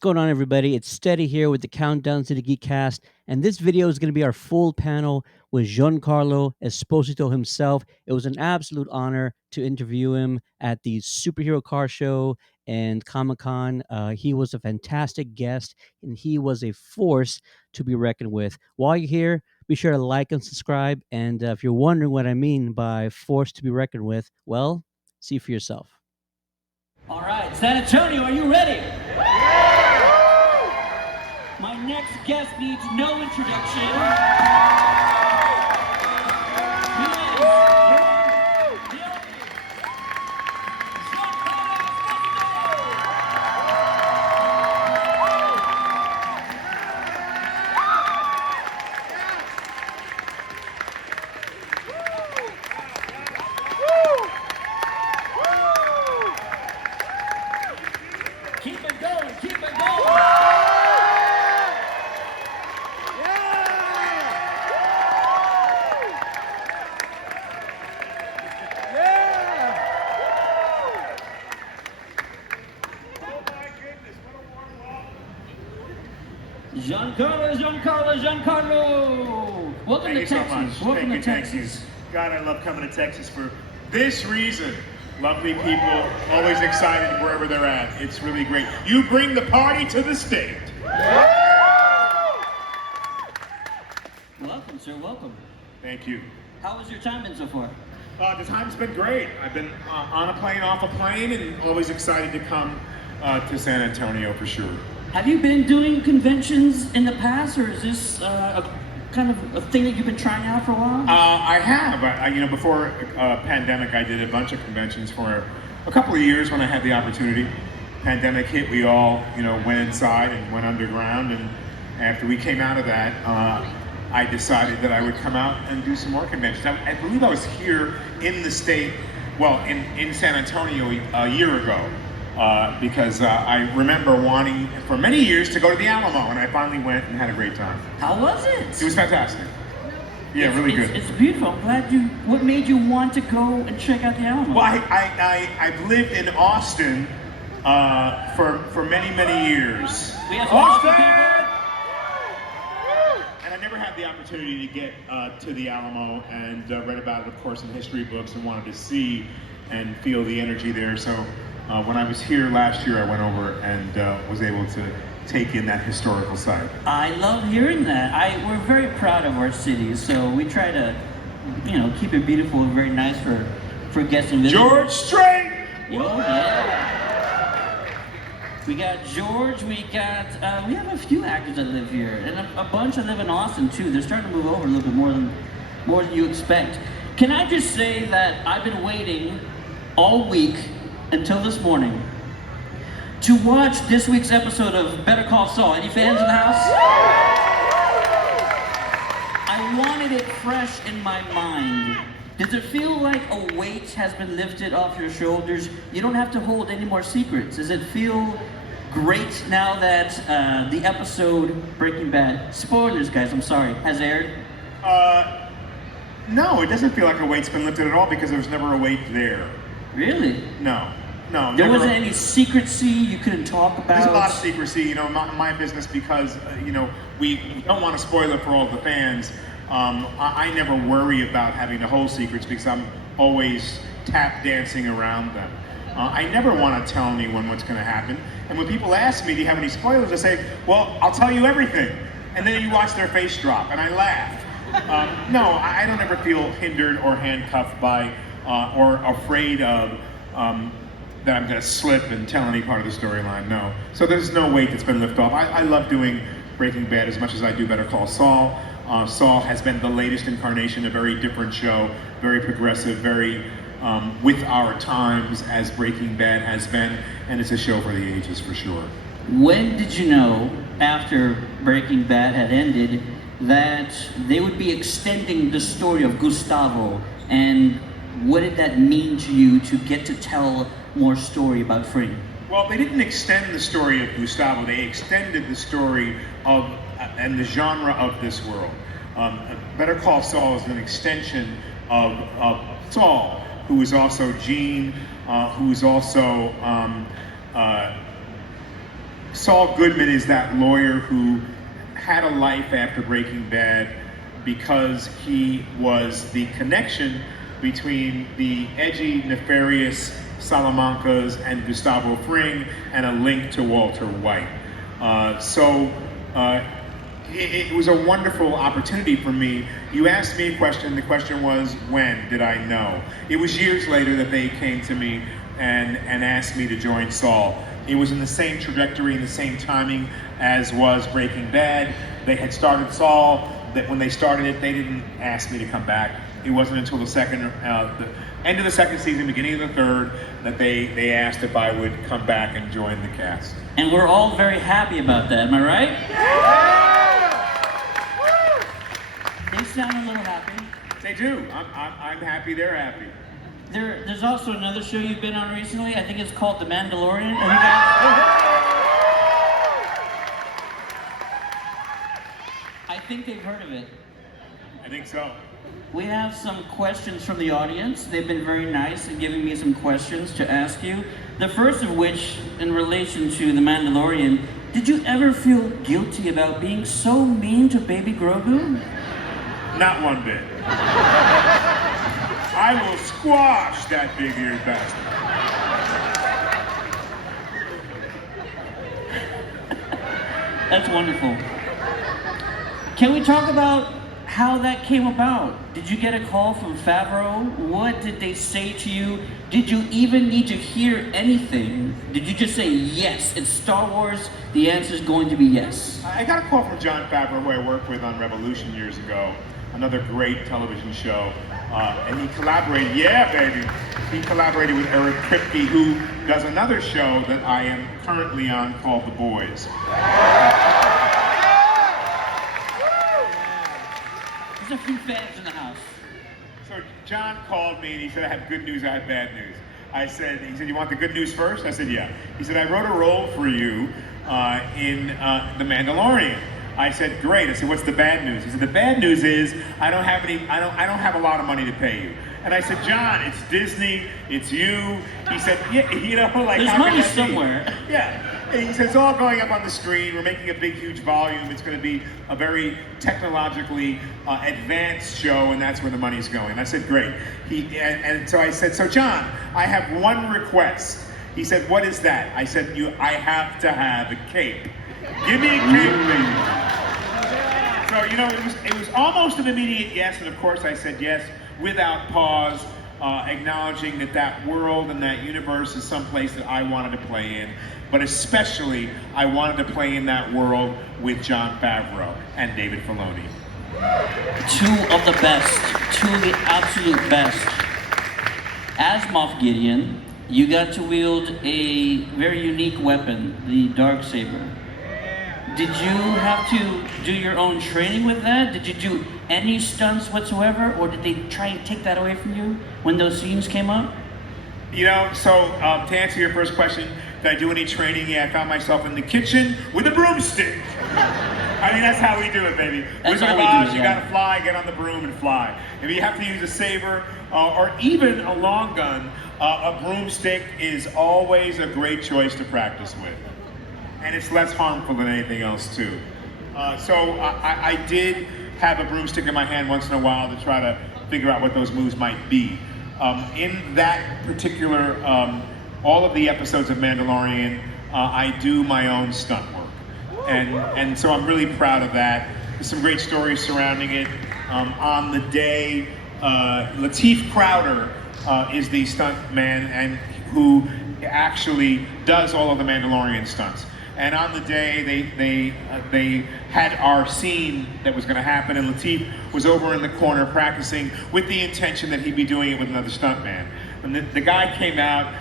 going on, everybody? It's Steady here with the Countdown to the Geekcast, and this video is going to be our full panel with Giancarlo Esposito himself. It was an absolute honor to interview him at the Superhero Car Show and Comic-Con. He was a fantastic guest, and he was a force to be reckoned with. While you're here, be sure to like and subscribe, and if you're wondering what I mean by force to be reckoned with, well, see for yourself. All right, San Antonio, are you ready? My next guest needs no introduction. Keep it going, keep it going. Giancarlo. Welcome to Texas. Welcome to Texas. God, I love coming to Texas for this reason. Lovely people, always excited wherever they're at. It's really great. You bring the party to the state. Welcome, sir. Welcome. Thank you. How has your time been so far? The time's been great. I've been on a plane, off a plane, and always excited to come to San Antonio for sure. Have you been doing conventions in the past, or is this a kind of a thing that you've been trying out for a while? I have. Before pandemic, I did a bunch of conventions for a couple of years when I had the opportunity. Pandemic hit, we all, went inside and went underground, and after we came out of that, I decided that I would come out and do some more conventions. I believe I was here in the state, in San Antonio a year ago. Because I remember wanting for many years to go to the Alamo, and I finally went and had a great time. How was it? It was fantastic. Yeah, really good. It's beautiful. I'm glad you. What made you want to go and check out the Alamo? Well, I've lived in Austin for many years. We have Austin! And I never had the opportunity to get to the Alamo, and read about it, of course, in history books, and wanted to see and feel the energy there. So. When I was here last year, I went over and was able to take in that historical site. I love hearing that. We're very proud of our city, so we try to, keep it beautiful and very nice for guests and visitors. George Strait! Oh, yeah. We got George, we have a few actors that live here, and a bunch that live in Austin too. They're starting to move over a little bit more than you expect. Can I just say that I've been waiting all week until this morning to watch this week's episode of Better Call Saul. Any fans in the house? I wanted it fresh in my mind. Does it feel like a weight has been lifted off your shoulders? You don't have to hold any more secrets. Does it feel great now that the episode Breaking Bad, spoilers guys, I'm sorry, has aired? No, it doesn't feel like a weight's been lifted at all because there's never a weight there. Really? No, there wasn't any secrecy you couldn't talk about? There's a lot of secrecy, my business, because, we don't want to spoil it for all the fans. I never worry about having to hold secrets because I'm always tap dancing around them. I never want to tell anyone what's going to happen. And when people ask me, do you have any spoilers? I say, well, I'll tell you everything. And then you watch their face drop, and I laugh. No, I don't ever feel hindered or handcuffed by, or afraid of, that I'm going to slip and tell any part of the storyline, no. So there's no weight that's been lifted off. I love doing Breaking Bad as much as I do Better Call Saul. Saul has been the latest incarnation, a very different show, very progressive, very with our times as Breaking Bad has been, and it's a show for the ages for sure. When did you know, after Breaking Bad had ended, that they would be extending the story of Gustavo, and what did that mean to you to get to tell more story about Fring? Well, they didn't extend the story of Gustavo. They extended the story of and the genre of this world. Better Call Saul is an extension of Saul, who is also Gene, who is also Saul Goodman is that lawyer who had a life after Breaking Bad because he was the connection between the edgy, nefarious Salamancas and Gustavo Fring, and a link to Walter White. It was a wonderful opportunity for me. You asked me a question, the question was, when did I know? It was years later that they came to me and asked me to join Saul. It was in the same trajectory, in the same timing as was Breaking Bad. They had started Saul, that when they started it, they didn't ask me to come back. It wasn't until the end of the second season, beginning of the third, that they asked if I would come back and join the cast. And we're all very happy about that, am I right? They sound a little happy. They do. I'm happy, they're happy. There's also another show you've been on recently. I think it's called The Mandalorian. Have you guys... I think they've heard of it. I think so. We have some questions from the audience. They've been very nice in giving me some questions to ask you. The first of which, in relation to The Mandalorian, did you ever feel guilty about being so mean to baby Grogu? Not one bit. I will squash that big-eared bastard. That's wonderful. Can we talk about how that came about? Did you get a call from Favreau? What did they say to you? Did you even need to hear anything? Did you just say, yes, it's Star Wars, the answer is going to be yes? I got a call from Jon Favreau, who I worked with on Revolution years ago, another great television show, and he collaborated, he collaborated with Eric Kripke, who does another show that I am currently on called The Boys. There's a few fans in the house. So John called me and he said, I have good news, I have bad news. He said, you want the good news first? I said, yeah. He said, I wrote a role for you in The Mandalorian. I said, great. I said, what's the bad news? He said, the bad news is I don't have a lot of money to pay you. And I said, John, it's Disney, it's you. He said, yeah, there's money somewhere. Yeah. He said, it's all going up on the screen. We're making a big, huge volume. It's going to be a very technologically advanced show, and that's where the money's going. And I said, great. And so I said, so John, I have one request. He said, what is that? I said, I have to have a cape. Give me a cape, please. So, it was almost an immediate yes, and of course I said yes without pause, acknowledging that world and that universe is someplace that I wanted to play in. But especially, I wanted to play in that world with Jon Favreau and David Filoni. Two of the best, two of the absolute best. As Moff Gideon, you got to wield a very unique weapon, the Darksaber. Did you have to do your own training with that? Did you do any stunts whatsoever, or did they try and take that away from you when those scenes came up? To answer your first question, did I do any training? Yeah, I found myself in the kitchen with a broomstick. I mean, that's how we do it, baby. That's Wizard how of we Oz, do it, you yeah. gotta fly, get on the broom and fly. If you have to use a saber or even a long gun, a broomstick is always a great choice to practice with. And it's less harmful than anything else, too. I did have a broomstick in my hand once in a while to try to figure out what those moves might be. In that particular, all of the episodes of Mandalorian, I do my own stunt work. And so I'm really proud of that. There's some great stories surrounding it. On the day, Lateef Crowder is the stunt man and who actually does all of the Mandalorian stunts. And on the day, they had our scene that was going to happen, and Lateef was over in the corner practicing with the intention that he'd be doing it with another stuntman. And the guy came out,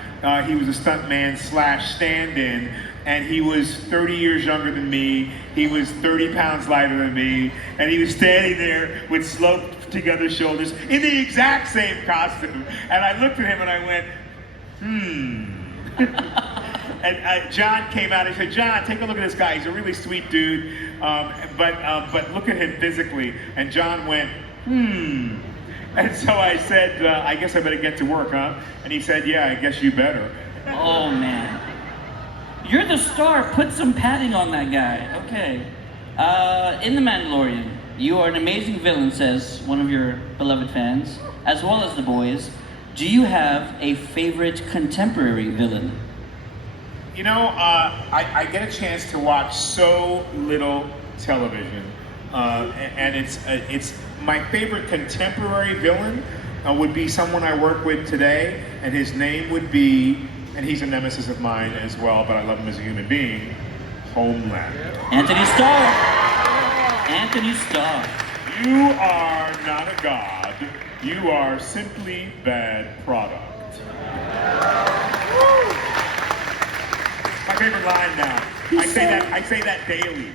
he was a stuntman / stand-in, and he was 30 years younger than me, he was 30 pounds lighter than me, and he was standing there with sloped together shoulders in the exact same costume. And I looked at him and I went, And John came out and said, John, take a look at this guy. He's a really sweet dude, but look at him physically. And John went, And so I said, I guess I better get to work, huh? And he said, yeah, I guess you better. Oh, man. You're the star. Put some padding on that guy. Okay. In The Mandalorian, you are an amazing villain, says one of your beloved fans, as well as the boys. Do you have a favorite contemporary villain? You know, I get a chance to watch so little television, and it's my favorite contemporary villain would be someone I work with today, and his name would be, and he's a nemesis of mine as well, but I love him as a human being, Homelander. Anthony Starr. Anthony Starr. You are not a god. You are simply bad product. My favorite line now. I say that daily.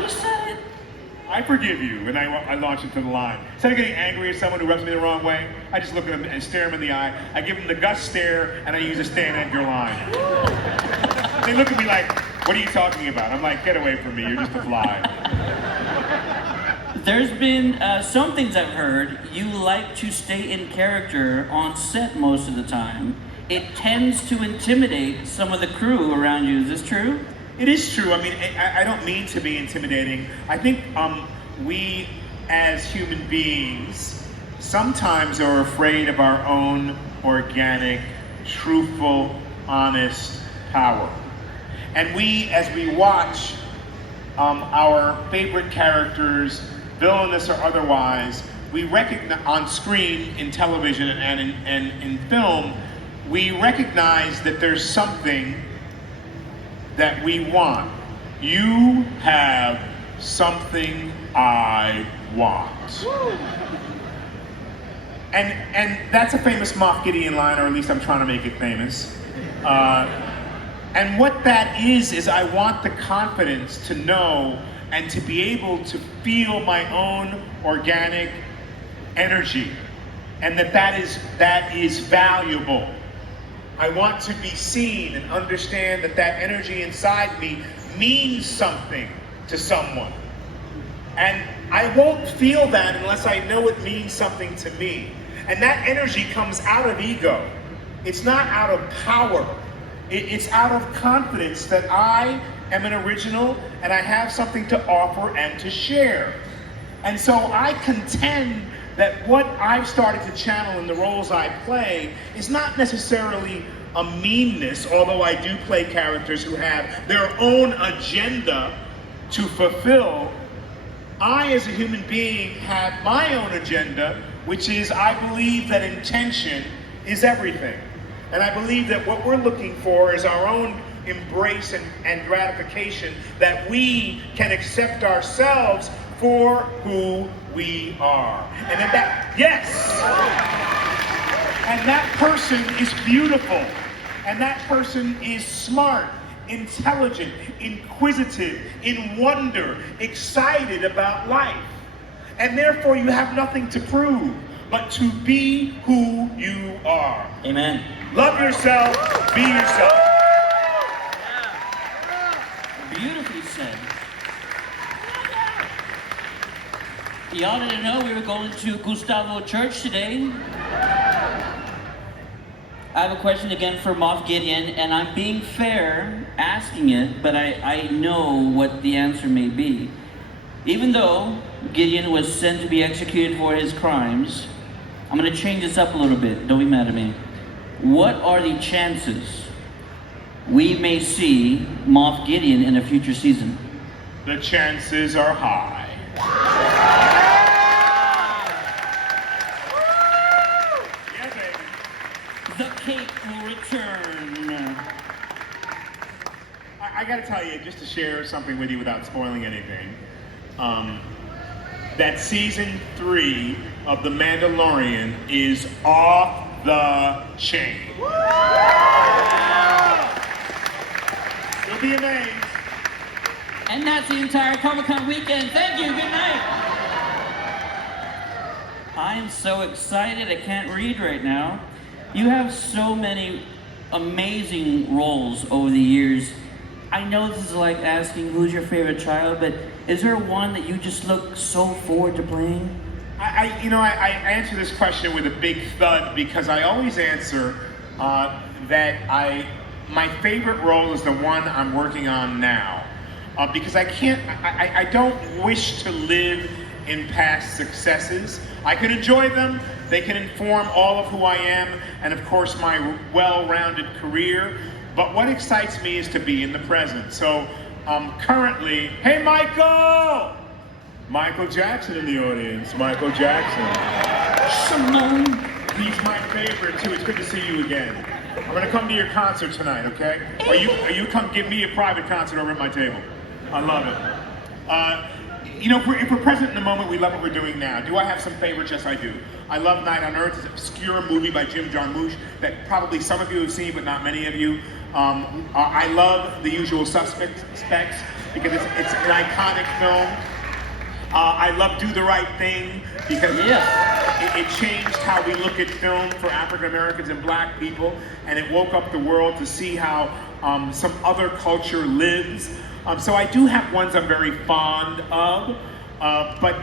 You said it. I forgive you, and I launch into the line. Instead of getting angry at someone who rubs me the wrong way, I just look at them and stare them in the eye. I give them the Gus stare, and I use a Stan Edgar line. They look at me like, what are you talking about? I'm like, get away from me, you're just a fly. There's been some things I've heard. You like to stay in character on set most of the time. It tends to intimidate some of the crew around you. Is this true? It is true. I mean, I don't mean to be intimidating. I think we, as human beings, sometimes are afraid of our own organic, truthful, honest power. And we, as we watch our favorite characters, villainous or otherwise, we recognize on screen, in television and in film, we recognize that there's something that we want. You have something I want. And that's a famous Moff Gideon line, or at least I'm trying to make it famous. And what that is I want the confidence to know and to be able to feel my own organic energy, and that is valuable. I want to be seen and understand that energy inside me means something to someone. And I won't feel that unless I know it means something to me. And that energy comes out of ego. It's not out of power. It's out of confidence that I am an original and I have something to offer and to share. And so I contend that what I've started to channel in the roles I play is not necessarily a meanness, although I do play characters who have their own agenda to fulfill. I, as a human being, have my own agenda, which is I believe that intention is everything. And I believe that what we're looking for is our own embrace and gratification, that we can accept ourselves for who we are. And yes! And that person is beautiful. And that person is smart, intelligent, inquisitive, in wonder, excited about life. And therefore you have nothing to prove but to be who you are. Amen. Love yourself, be yourself. Beautifully said. Y'all didn't know we were going to Gustavo Church today. I have a question again for Moff Gideon, and I'm being fair asking it, but I know what the answer may be. Even though Gideon was sent to be executed for his crimes, I'm going to change this up a little bit. Don't be mad at me. What are the chances we may see Moff Gideon in a future season? The chances are high. Yeah, baby. The cape will return. I gotta tell you, just to share something with you without spoiling anything, that season 3 of The Mandalorian is off the chain. You'll be amazed. And that's the entire Comic-Con weekend. Thank you. Good night. I am so excited. I can't read right now. You have so many amazing roles over the years. I know this is like asking who's your favorite child, but is there one that you just look so forward to playing? I answer this question with a big thud because I always answer that my favorite role is the one I'm working on now, because I don't wish to live in past successes. I can enjoy them, they can inform all of who I am, and of course my well-rounded career, but what excites me is to be in the present. So currently, hey Michael! Michael Jackson in the audience, Michael Jackson. Simone. He's my favorite too, it's good to see you again. I'm gonna come to your concert tonight, okay? Or you come give me a private concert over at my table. I love it. You know, if we're present in the moment, we love what we're doing now. Do I have some favorites? Yes, I do. I love Night on Earth. It's an obscure movie by Jim Jarmusch that probably some of you have seen, but not many of you. I love The Usual Suspects because it's an iconic film. I love Do the Right Thing because it changed how we look at film for African Americans and black people, and it woke up the world to see how some other culture lives. So I do have ones I'm very fond of, but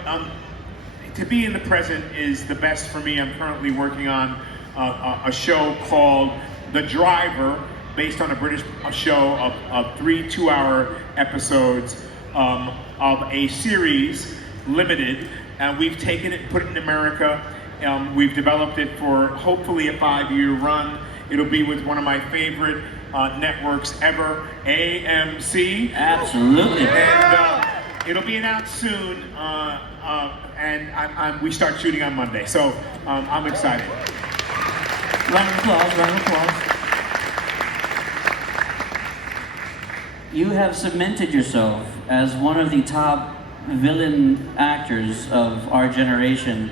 to be in the present is the best for me. I'm currently working on a show called The Driver, based on a British show of 3 2-hour episodes of a series, limited, and we've taken it, put it in America. We've developed it for hopefully a 5-year run. It'll be with one of my favorite networks ever, AMC. Absolutely. And it'll be announced soon, and we start shooting on Monday. So I'm excited. Round of applause, round of applause. You have cemented yourself as one of the top villain actors of our generation.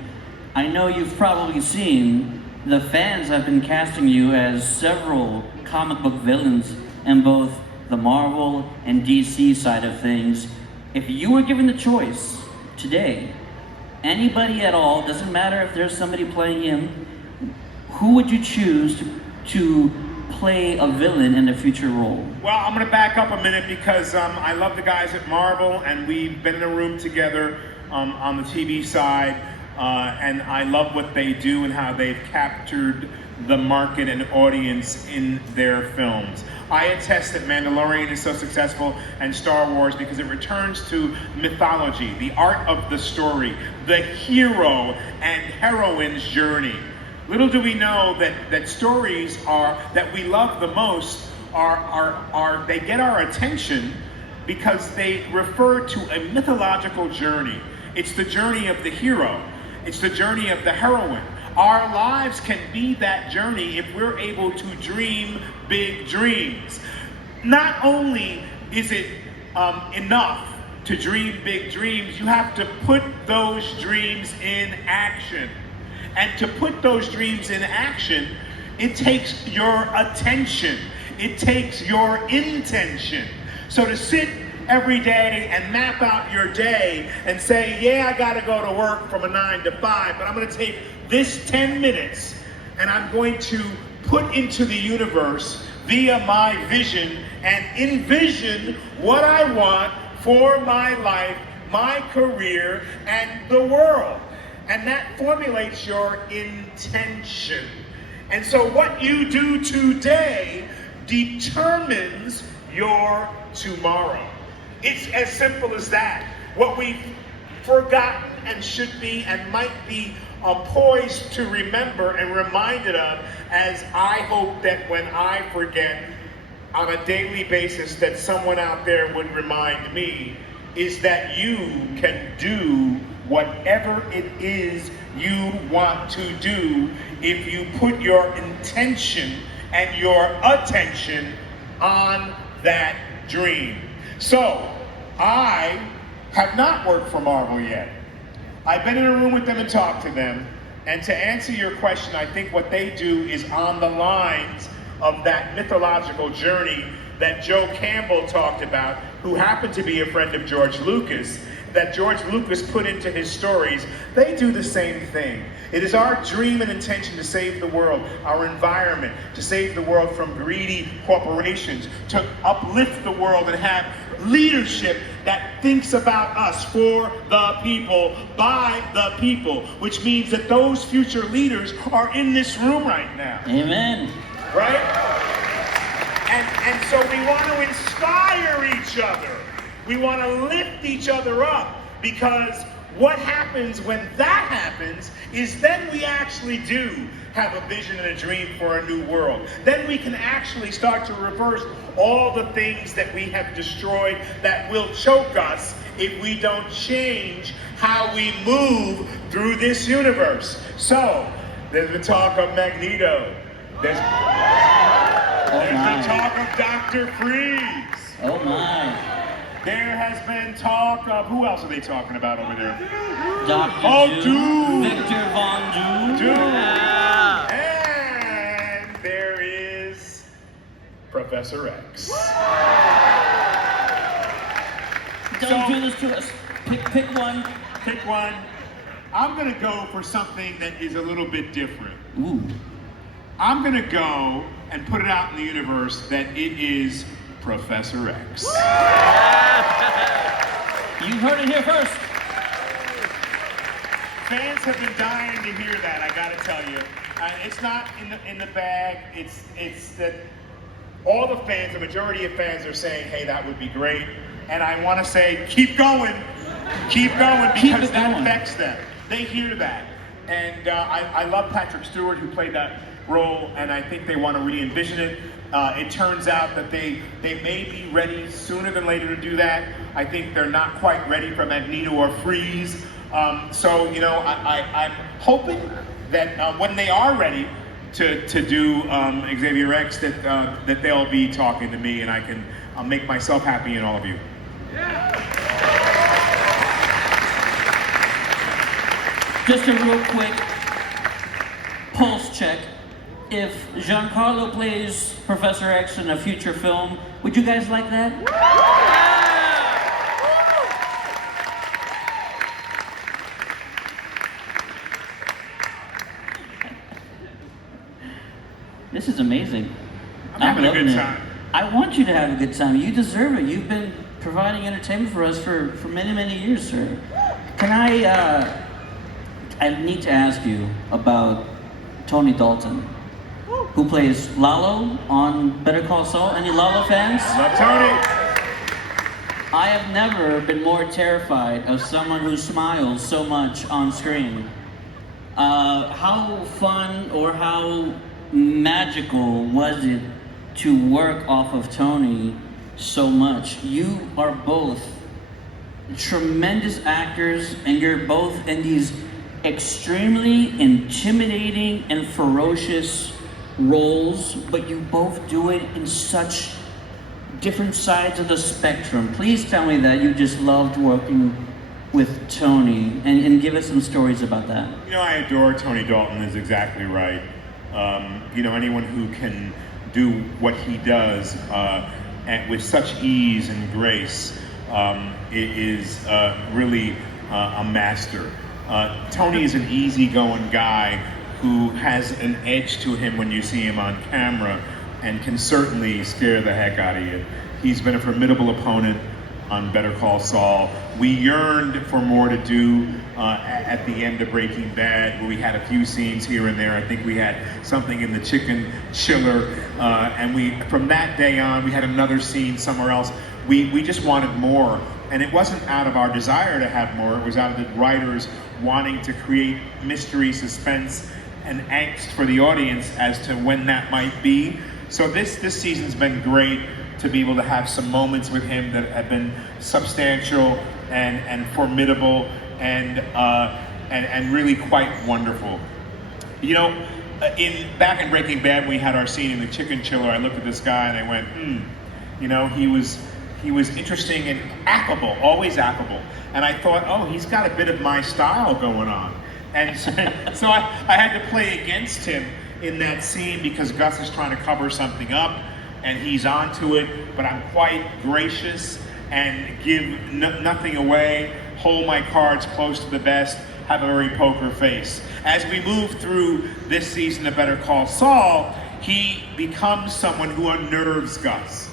I know you've probably seen the fans have been casting you as several comic book villains in both the Marvel and DC side of things. If you were given the choice today, anybody at all, doesn't matter if there's somebody playing him, who would you choose to play a villain in a future role? Well, I'm going to back up a minute because I love the guys at Marvel, and we've been in a room together on the TV side, and I love what they do and how they've captured the market and audience in their films. I attest that Mandalorian is so successful and Star Wars because it returns to mythology, the art of the story, the hero and heroine's journey. Little do we know that stories that we love the most they get our attention because they refer to a mythological journey. It's the journey of the hero. It's the journey of the heroine. Our lives can be that journey if we're able to dream big dreams. Not only is it enough to dream big dreams, you have to put those dreams in action. And to put those dreams in action, it takes your attention. It takes your intention. So to sit every day and map out your day and say, yeah, I gotta go to work from a 9 to 5, but I'm gonna take this 10 minutes and I'm going to put into the universe via my vision and envision what I want for my life, my career, and the world. And that formulates your intention. And so what you do today determines your tomorrow. It's as simple as that. What we've forgotten and should be and might be poised to remember and reminded of, as I hope that when I forget on a daily basis that someone out there would remind me, is that you can do whatever it is you want to do if you put your intention and your attention on that dream. So, I have not worked for Marvel yet. I've been in a room with them and talked to them, and to answer your question, I think what they do is on the lines of that mythological journey that Joe Campbell talked about, who happened to be a friend of George Lucas, that George Lucas put into his stories. They do the same thing. It is our dream and intention to save the world, our environment, to save the world from greedy corporations, to uplift the world and have leadership that thinks about us for the people, by the people, which means that those future leaders are in this room right now. Amen. Right? And And so we want to inspire each other. We want to lift each other up, because what happens when that happens is then we actually do have a vision and a dream for a new world. Then we can actually start to reverse all the things that we have destroyed that will choke us if we don't change how we move through this universe. So, there's the talk of Magneto. There's the talk of Dr. Freeze. Oh my. There has been talk of, who else are they talking about over there? Dr. Doom. Victor Von Doom. Doom. And there is Professor X. Don't do this to us. Pick one. Pick one. I'm gonna go for something that is a little bit different. Ooh. I'm gonna go and put it out in the universe that it is Professor X. You heard it here first. Fans have been dying to hear that, I gotta tell you. It's not in the bag, it's that all the fans, the majority of fans are saying, hey, that would be great. And I wanna say, keep going, because that affects them. They hear that. And I love Patrick Stewart, who played that role, and I think they want to re-envision it. It turns out that they may be ready sooner than later to do that. I think they're not quite ready for Magneto or Freeze. So, you know, I'm hoping that when they are ready to do Xavier X, that they'll be talking to me, and I can make myself happy in all of you. Just a real quick pulse check. If Giancarlo plays Professor X in a future film, would you guys like that? This is amazing. I'm having a good loving it. time. I want you to have a good time. You deserve it. You've been providing entertainment for us for many, many years, sir. Can I need to ask you about Tony Dalton, who plays Lalo on Better Call Saul. Any Lalo fans? Love Tony. I have never been more terrified of someone who smiles so much on screen. How fun or how magical was it to work off of Tony so much? You are both tremendous actors, and you're both in these extremely intimidating and ferocious roles, but you both do it in such different sides of the spectrum. Please tell me that you just loved working with Tony, and give us some stories about that. You know, I adore Tony Dalton, is exactly right. You know, anyone who can do what he does and with such ease and grace is really a master. Tony is an easygoing guy who has an edge to him when you see him on camera, and can certainly scare the heck out of you. He's been a formidable opponent on Better Call Saul. We yearned for more to do at the end of Breaking Bad, where we had a few scenes here and there. I think we had something in the chicken chiller, and from that day on, we had another scene somewhere else. We just wanted more, and it wasn't out of our desire to have more. It was out of the writers wanting to create mystery, suspense, and angst for the audience as to when that might be. So this season's been great to be able to have some moments with him that have been substantial and formidable and really quite wonderful. You know, back in Breaking Bad, we had our scene in the chicken chiller. I looked at this guy and I went, You know, he was interesting and affable, always affable. And I thought, oh, he's got a bit of my style going on. And so I had to play against him in that scene because Gus is trying to cover something up and he's onto it, but I'm quite gracious and give nothing away, hold my cards close to the vest, have a very poker face. As we move through this season of Better Call Saul, he becomes someone who unnerves Gus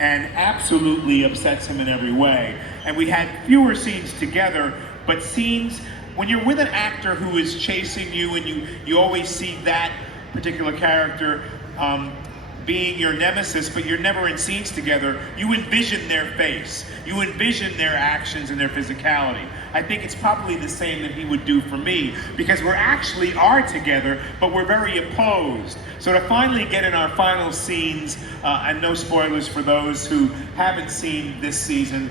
and absolutely upsets him in every way. And we had fewer scenes together, but scenes, when you're with an actor who is chasing you and you always see that particular character, being your nemesis, but you're never in scenes together, you envision their face. You envision their actions and their physicality. I think it's probably the same that he would do for me, because we're actually are together, but we're very opposed. So to finally get in our final scenes, and no spoilers for those who haven't seen this season,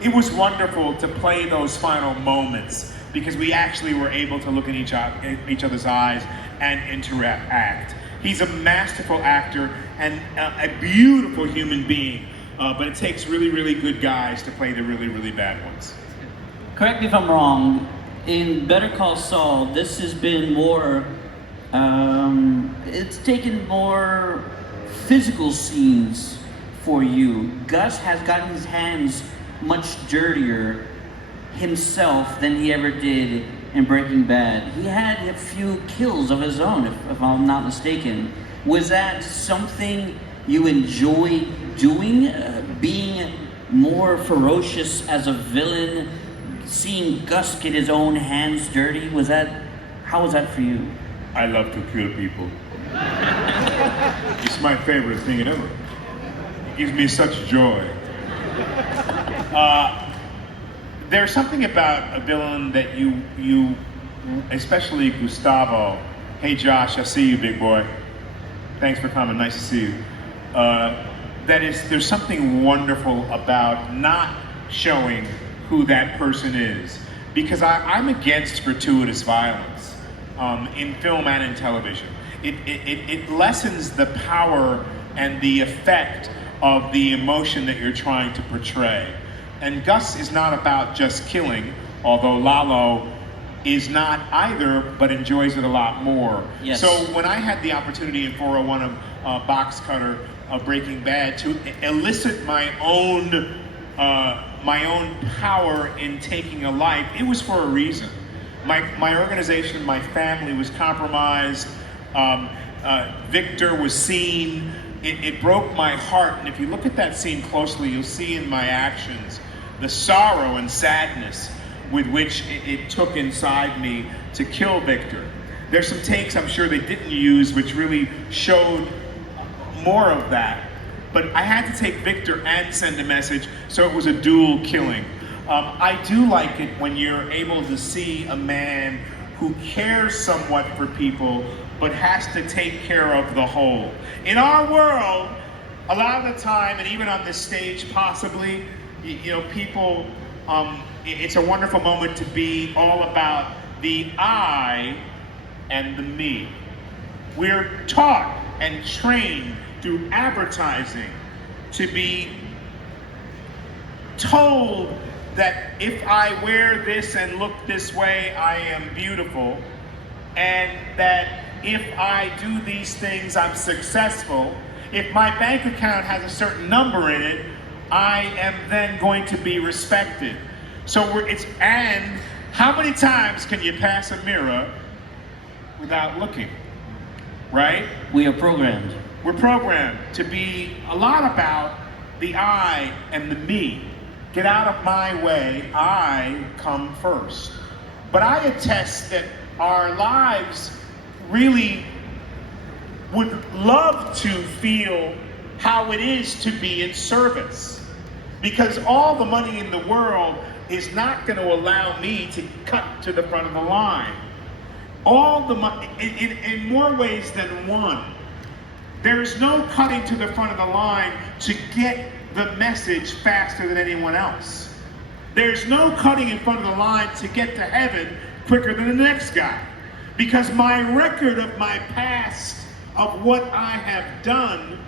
it was wonderful to play those final moments, because we actually were able to look in each other's eyes and interact. He's a masterful actor and a beautiful human being, but it takes really, really good guys to play the really, really bad ones. Correct me if I'm wrong, in Better Call Saul, this has been more, it's taken more physical scenes for you. Gus has gotten his hands much dirtier himself than he ever did in Breaking Bad. He had a few kills of his own, if I'm not mistaken. Was that something you enjoyed doing? Being more ferocious as a villain? Seeing Gus get his own hands dirty? How was that for you? I love to kill people. It's my favorite thing ever. It gives me such joy. There's something about a villain that you, especially Gustavo. Hey Josh, I see you, big boy. Thanks for coming, nice to see you. There's something wonderful about not showing who that person is. Because I'm against gratuitous violence in film and in television. It lessens the power and the effect of the emotion that you're trying to portray. And Gus is not about just killing, although Lalo is not either, but enjoys it a lot more. Yes. So when I had the opportunity in 401 of Box Cutter of Breaking Bad to elicit my own power in taking a life, it was for a reason. My organization, my family was compromised. Victor was seen. It broke my heart, and if you look at that scene closely, you'll see in my actions the sorrow and sadness with which it took inside me to kill Victor. There's some takes I'm sure they didn't use which really showed more of that, but I had to take Victor and send a message, so it was a dual killing. I do like it when you're able to see a man who cares somewhat for people, but has to take care of the whole. In our world, a lot of the time, and even on this stage possibly, people, it's a wonderful moment to be all about the I and the me. We're taught and trained through advertising to be told that if I wear this and look this way, I am beautiful, and that if I do these things, I'm successful. If my bank account has a certain number in it, I am then going to be respected. So and how many times can you pass a mirror without looking, right? We are programmed. We're programmed to be a lot about the I and the me. Get out of my way, I come first. But I attest that our lives really would love to feel how it is to be in service. Because all the money in the world is not going to allow me to cut to the front of the line. All the money, in more ways than one. There's no cutting to the front of the line to get the message faster than anyone else. There's no cutting in front of the line to get to heaven quicker than the next guy. Because my record of my past, of what I have done,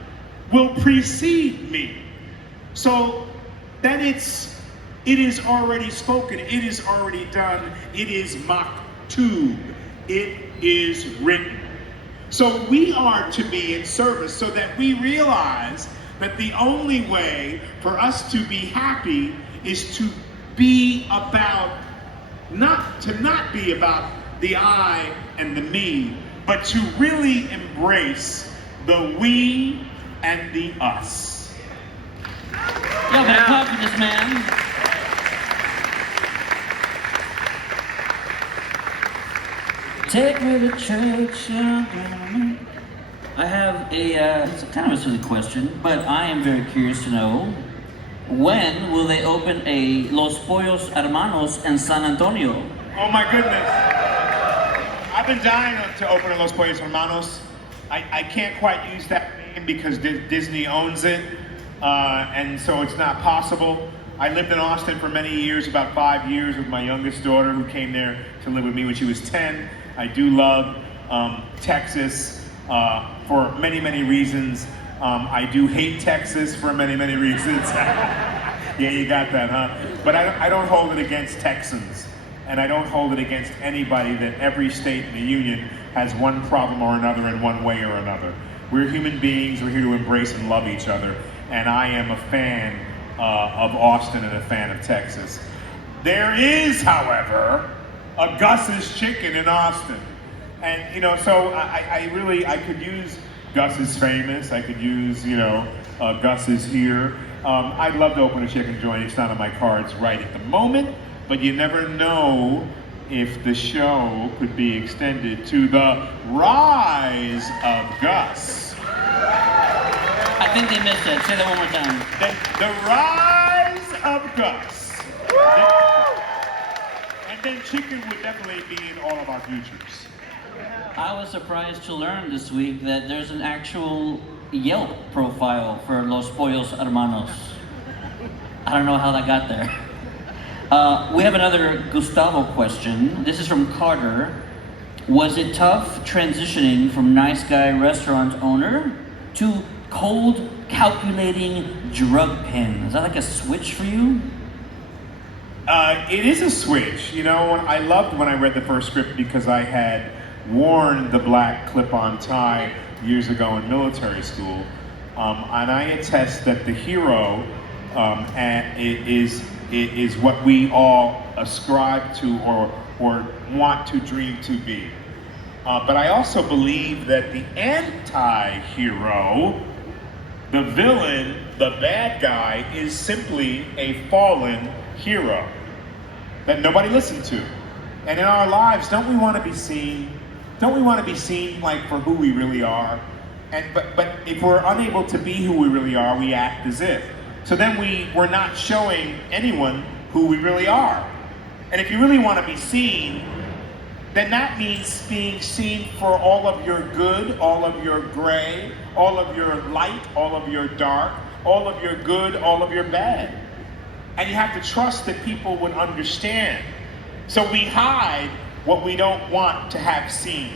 will precede me. So then it is already spoken, it is already done, it is maktub, it is written. So we are to be in service so that we realize that the only way for us to be happy is to be about, not be about the I and the me, but to really embrace the we and the us. Y'all better clap for this man. Take me to church. I have it's kind of a silly question, but I am very curious to know, when will they open a Los Pollos Hermanos in San Antonio? Oh my goodness. I've been dying to open a Los Pollos Hermanos. I can't quite use that name because Disney owns it, and so it's not possible. I lived in Austin for many years, about 5 years, with my youngest daughter who came there to live with me when she was 10. I do love Texas for many, many reasons. I do hate Texas for many, many reasons. Yeah, you got that, huh? But I don't hold it against Texans. And I don't hold it against anybody that every state in the union has one problem or another in one way or another. We're human beings, we're here to embrace and love each other. And I am a fan of Austin and a fan of Texas. There is, however, a Gus's Chicken in Austin. And, you know, so I could use Gus is famous. I could use, you know, Gus is here. I'd love to open a chicken joint. It's not on my cards right at the moment, but you never know if the show could be extended to the rise of Gus. I think they missed it. Say that one more time. The rise of Gus. And then chicken would definitely be in all of our futures. I was surprised to learn this week that there's an actual Yelp profile for Los Pollos Hermanos. I don't know how that got there. We have another Gustavo question. This is from Carter. Was it tough transitioning from nice guy restaurant owner to cold, calculating drug pen? Is that like a switch for you? It is a switch. You know, I loved when I read the first script because I had worn the black clip-on tie years ago in military school. And I attest that the hero is what we all ascribe to or want to dream to be. But I also believe that the anti-hero, the villain, the bad guy, is simply a fallen hero that nobody listened to. And in our lives, don't we want to be seen? Don't we want to be seen like for who we really are? But if we're unable to be who we really are, we act as if. So then we're not showing anyone who we really are. And if you really want to be seen, then that means being seen for all of your good, all of your gray, all of your light, all of your dark, all of your good, all of your bad. And you have to trust that people would understand. So we hide what we don't want to have seen.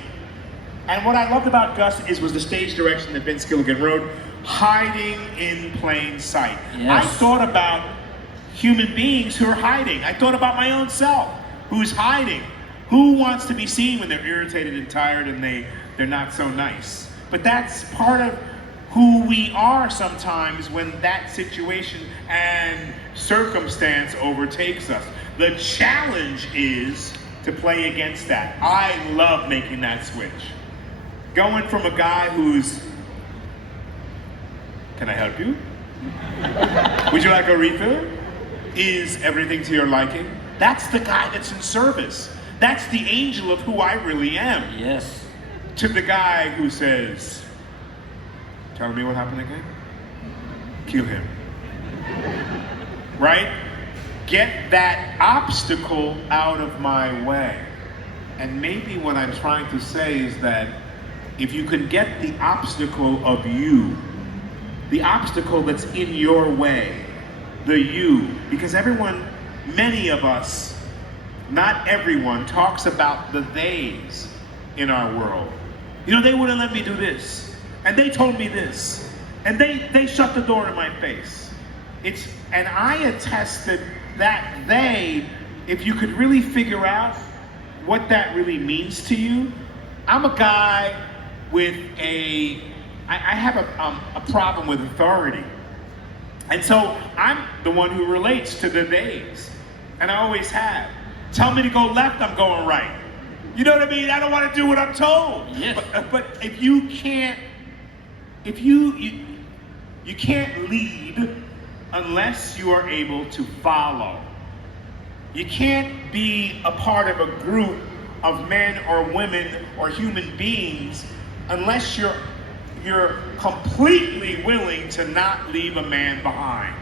And what I loved about Gus was the stage direction that Vince Gilligan wrote, hiding in plain sight. Yes. I thought about human beings who are hiding. I thought about my own self, who's hiding. Who wants to be seen when they're irritated and tired and they're not so nice? But that's part of who we are sometimes when that situation and circumstance overtakes us. The challenge is to play against that. I love making that switch. Going from a guy who's, can I help you? Would you like a refill? Is everything to your liking? That's the guy that's in service. That's the angel of who I really am. Yes. To the guy who says, tell me what happened again? Kill him. Right? Get that obstacle out of my way. And maybe what I'm trying to say is that if you can get the obstacle of you, the obstacle that's in your way, the you, because everyone, many of us, not everyone, talks about the theys in our world. You know, they wouldn't let me do this, and they told me this, and they shut the door in my face. And I attest that they, if you could really figure out what that really means to you, I'm a guy with I have a problem with authority. And so I'm the one who relates to the theys, and I always have. Tell me to go left, I'm going right. You know what I mean? I don't want to do what I'm told. Yes. But if you can't, you can't lead unless you are able to follow. You can't be a part of a group of men or women or human beings unless you're completely willing to not leave a man behind.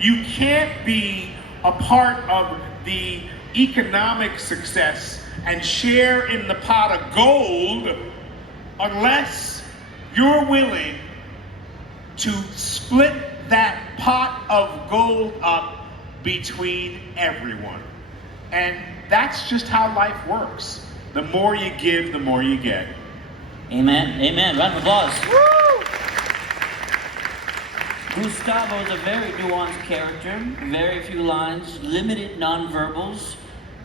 You can't be a part of the economic success and share in the pot of gold unless you're willing to split that pot of gold up between everyone. And that's just how life works. The more you give, the more you get. Amen. Amen. Round of applause. Gustavo is a very nuanced character, very few lines, limited nonverbals.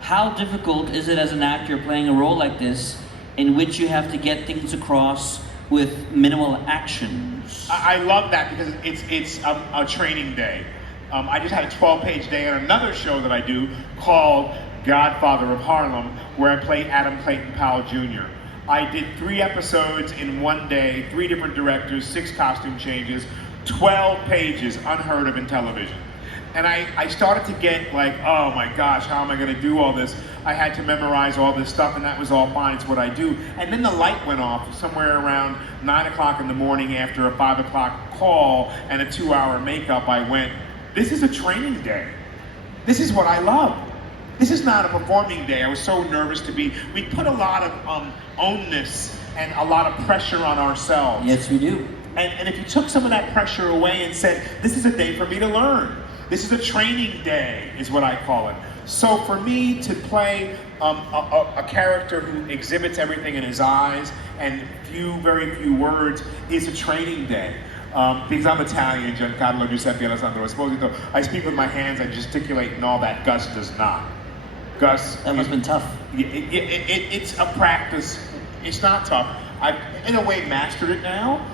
How difficult is it as an actor playing a role like this in which you have to get things across with minimal actions? I love that because it's a training day. I just had a 12-page day on another show that I do called Godfather of Harlem, where I played Adam Clayton Powell Jr. I did 3 episodes in one day, 3 different directors, 6 costume changes, 12 pages, unheard of in television. And I started to get like, oh my gosh, how am I gonna do all this? I had to memorize all this stuff, and that was all fine, it's what I do. And then the light went off somewhere around 9 o'clock in the morning after a 5 o'clock call and a 2-hour makeup. I went, this is a training day. This is what I love. This is not a performing day. I was so nervous to be. We put a lot of ownness and a lot of pressure on ourselves. Yes, we do. And if you took some of that pressure away and said, this is a day for me to learn. This is a training day, is what I call it. So for me to play a character who exhibits everything in his eyes and very few words is a training day. Because I'm Italian, Giancarlo Esposito, I speak with my hands, I gesticulate and all that. Gus does not. Gus, that must have been tough. It's a practice. It's not tough. I've, in a way, mastered it now.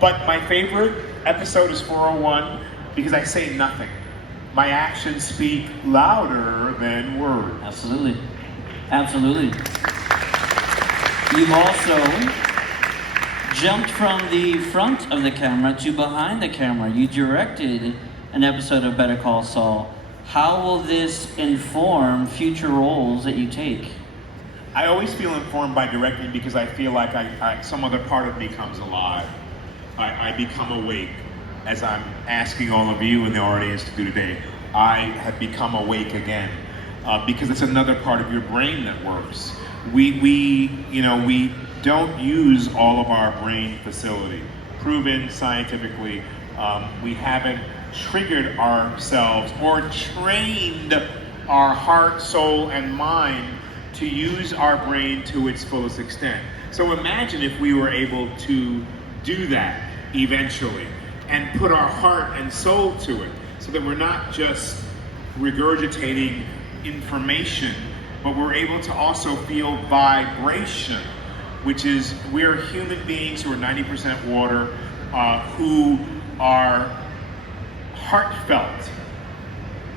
But my favorite episode is 401 because I say nothing. My actions speak louder than words. Absolutely. Absolutely. You've also jumped from the front of the camera to behind the camera. You directed an episode of Better Call Saul. How will this inform future roles that you take? I always feel informed by directing because I feel like some other part of me comes alive. I become awake, as I'm asking all of you in the audience to do today. I have become awake again because it's another part of your brain that works. We don't use all of our brain facility. Proven scientifically, we haven't triggered ourselves or trained our heart, soul, and mind to use our brain to its fullest extent. So imagine if we were able to do that eventually and put our heart and soul to it so that we're not just regurgitating information, but we're able to also feel vibration, which is we're human beings who are 90% water, who are heartfelt,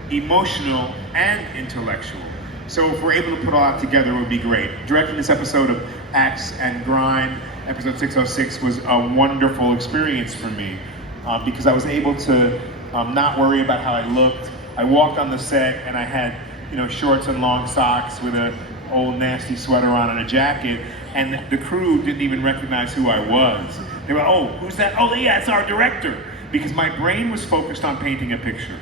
emotional, and intellectual. So if we're able to put all that together, it would be great. Directing this episode of Axe and Grind, episode 606, was a wonderful experience for me because I was able to not worry about how I looked. I walked on the set and I had, shorts and long socks with an old nasty sweater on and a jacket, and the crew didn't even recognize who I was. They were, oh, who's that? Oh, yeah, it's our director. Because my brain was focused on painting a picture,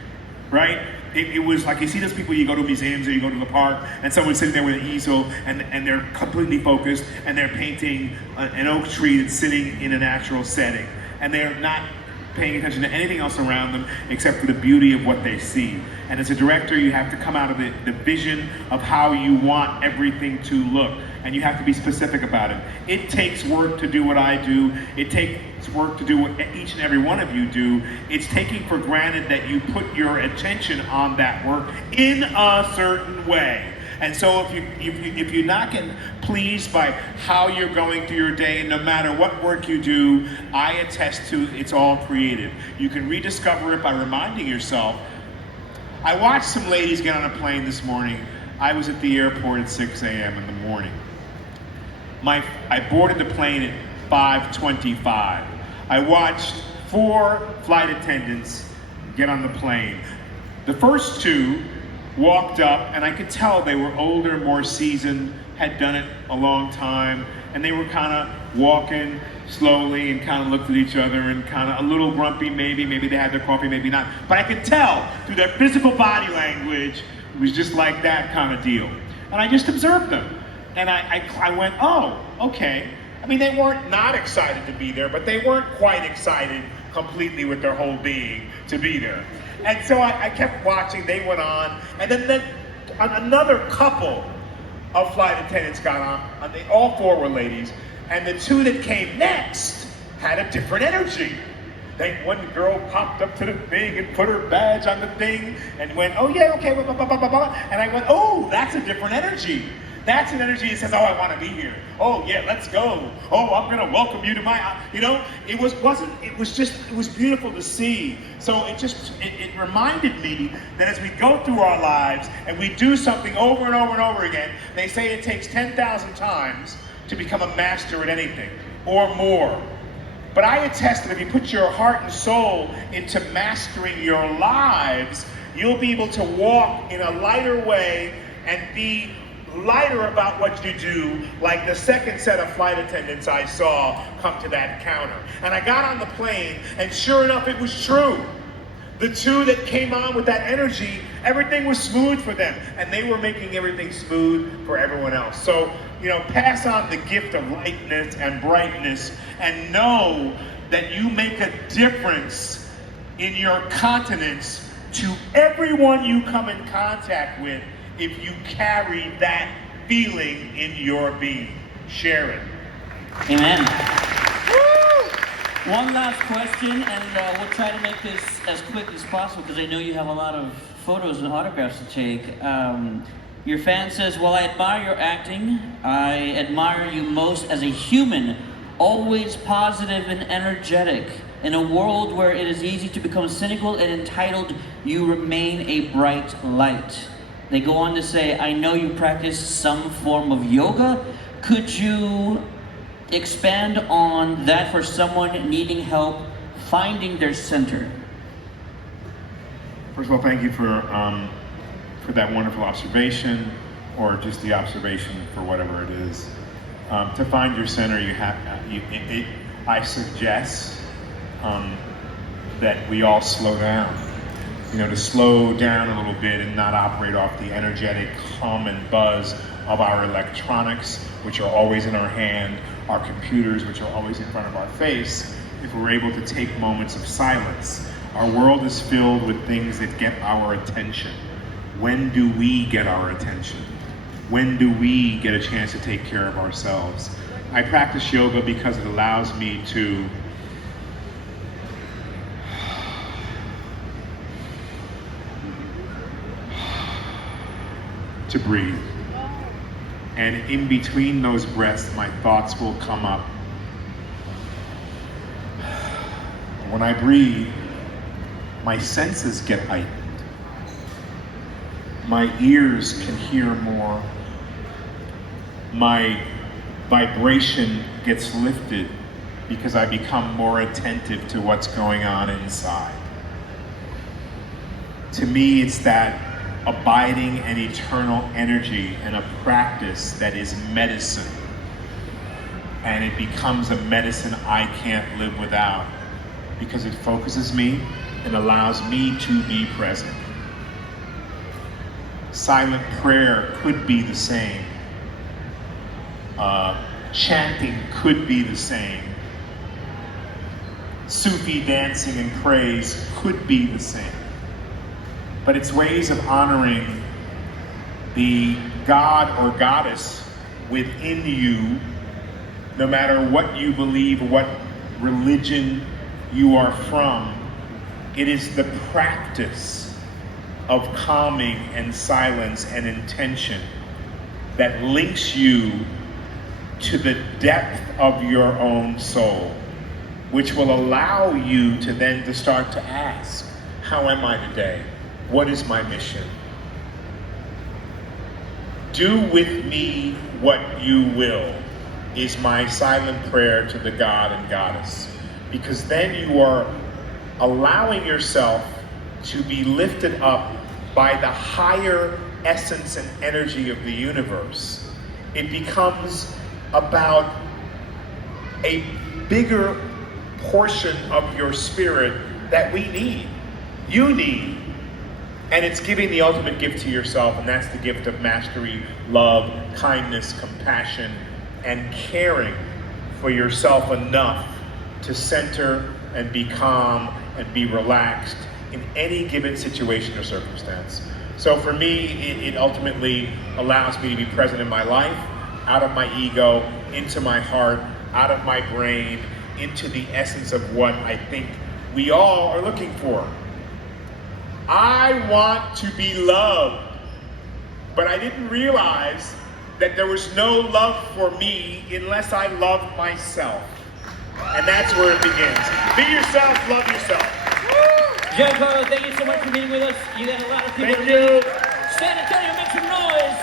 right? It was like, you see those people, you go to museums or you go to the park and someone's sitting there with an easel and they're completely focused and they're painting an oak tree that's sitting in a natural setting. And they're not paying attention to anything else around them except for the beauty of what they see. And as a director, you have to come out of the vision of how you want everything to look. And you have to be specific about it. It takes work to do what I do. It takes work to do what each and every one of you do. It's taking for granted that you put your attention on that work in a certain way. And so if you're not getting pleased by how you're going through your day, no matter what work you do, I attest to it's all creative. You can rediscover it by reminding yourself. I watched some ladies get on a plane this morning. I was at the airport at 6 a.m. in the morning. I boarded the plane at 5:25. I watched 4 flight attendants get on the plane. The first 2 walked up, and I could tell they were older, more seasoned, had done it a long time, and they were kind of walking slowly and kind of looked at each other and kind of a little grumpy, maybe they had their coffee, maybe not. But I could tell through their physical body language, it was just like that kind of deal. And I just observed them. And I went, oh, okay. I mean, they weren't not excited to be there, but they weren't quite excited completely with their whole being to be there. And so I kept watching, they went on, and then another couple of flight attendants got on. All four were ladies, and the two that came next had a different energy. One girl popped up to the thing and put her badge on the thing and went, oh yeah, okay, blah, blah, blah, blah, blah. And I went, oh, that's a different energy. That's an energy that says, oh, I want to be here. Oh yeah, let's go. Oh, I'm gonna welcome you to my, you know, it was beautiful to see. So it reminded me that as we go through our lives and we do something over and over and over again, they say it takes 10,000 times to become a master at anything, or more. But I attest that if you put your heart and soul into mastering your lives, you'll be able to walk in a lighter way and be lighter about what you do, like the second set of flight attendants I saw come to that counter. And I got on the plane, and sure enough, it was true. The two that came on with that energy, everything was smooth for them, and they were making everything smooth for everyone else. So, you know, pass on the gift of lightness and brightness, and know that you make a difference in your continence to everyone you come in contact with if you carry that feeling in your being. Share it. Amen. One last question, and we'll try to make this as quick as possible because I know you have a lot of photos and autographs to take. Your fan says, while I admire your acting, I admire you most as a human, always positive and energetic. In a world where it is easy to become cynical and entitled, you remain a bright light. They go on to say, I know you practice some form of yoga. Could you expand on that for someone needing help finding their center? First of all, thank you for that wonderful observation, or just the observation for whatever it is. To find your center, I suggest that we all slow down. You know, to slow down a little bit and not operate off the energetic hum and buzz of our electronics, which are always in our hand, our computers, which are always in front of our face. If we're able to take moments of silence, our world is filled with things that get our attention. When do we get our attention? When do we get a chance to take care of ourselves? I practice yoga because it allows me to breathe. And in between those breaths, my thoughts will come up. When I breathe, my senses get heightened. My ears can hear more. My vibration gets lifted because I become more attentive to what's going on inside. To me, it's that abiding and eternal energy and a practice that is medicine. And it becomes a medicine I can't live without because it focuses me and allows me to be present. Silent prayer could be the same. Chanting could be the same. Sufi dancing and praise could be the same. But it's ways of honoring the God or goddess within you, no matter what you believe or what religion you are from. It is the practice of calming and silence and intention that links you to the depth of your own soul, which will allow you to then to start to ask, how am I today? What is my mission? Do with me what you will is my silent prayer to the God and Goddess. Because then you are allowing yourself to be lifted up by the higher essence and energy of the universe. It becomes about a bigger portion of your spirit that we need. You need. And it's giving the ultimate gift to yourself, and that's the gift of mastery, love, kindness, compassion, and caring for yourself enough to center and be calm and be relaxed in any given situation or circumstance. So for me, it ultimately allows me to be present in my life, out of my ego, into my heart, out of my brain, into the essence of what I think we all are looking for. I want to be loved, but I didn't realize that there was no love for me unless I loved myself. And that's where it begins. Be yourself, love yourself. Giancarlo, thank you so much for being with us. You got a lot of people Thank to you. meet. San Antonio, make some noise.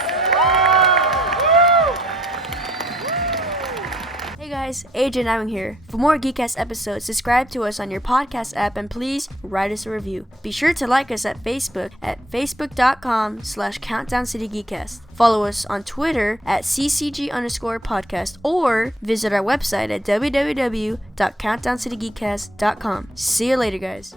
Hey guys, AJ Nyman here. For more Geekcast episodes, subscribe to us on your podcast app and please write us a review. Be sure to like us at Facebook at facebook.com/CountdownCityGeekcast. Follow us on Twitter at ccg_podcast or visit our website at www.countdowncitygeekcast.com. See you later, guys.